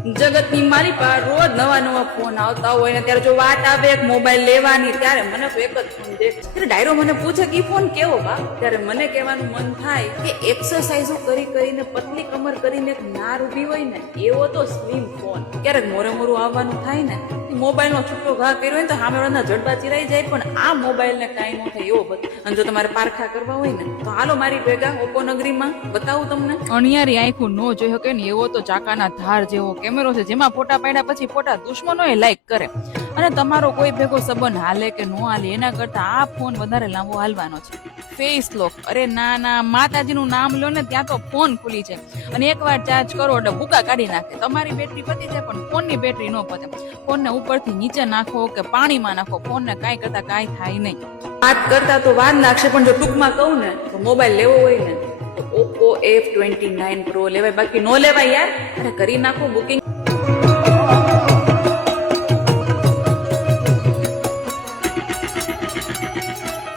જગતની મારી પાસે રોજ નવા નવા ફોન આવતા હોય ને ત્યારે જો વાત આવે એક મોબાઈલ લેવાની ત્યારે મને તો એક જ ફોન દે. ત્યારે ડાયરો મને પૂછે કે ફોન કેવો બા? ત્યારે મને કહેવાનું મન થાય કે એક્સરસાઇઝો કરી કરીને પતલી કમર કરીને એક નાર ઊભી હોય ને એવો તો સ્લિમ ફોન. ક્યારેક મોરે મોરું આવવાનું થાય ને મોબાઈલ નો છૂટો ઘા કર્યો હોય ને તો સામે વાળાના જડબા ચિરાઈ જાય, પણ આ મોબાઈલ ને કાંઈ ન થાય એવો બધું. અને જો તમારે પારખા કરવા હોય ને તો હાલો મારી ભેગા ઓપ્પો નગરીમાં બતાવું તમને. અણિયારી આંખું નો જોઈ શકે ને એવો તો ચાકાના ધાર જેવો કેમેરો છે, જેમાં ફોટા પાડ્યા પછી ફોટા દુશ્મનો એ લાઈક કરે. અને તમારો કોઈ ભેગો સંબંધ હાલે કે નો હાલે એના કરતા આ ફોન વધારે લાંબો હાલવાનો છે. ફેસ લોક, અરે ના ના, માતાજીનું નામ લો ને ત્યાં તો ફોન ખુલી છે. અને એકવાર ચાર્જ કરો એટલે ભૂકા કાઢી નાખે. તમારી બેટરી પતી જાય પણ ફોનની બેટરી ન પતે. ફોનને ઉપરથી નીચે નાખો કે પાણીમાં નાખો, ફોનને કાંઈ કરતા કાંઈ થાય નહીં. વાત કરતા તો વાર લાગશે, પણ જો ટૂંકમાં કહું ને તો મોબાઈલ લેવો હોય ને તો ઓપ્પો F29 Pro લેવાય, બાકી નો લેવાય યાર. અને કરી નાખો બુકિંગ.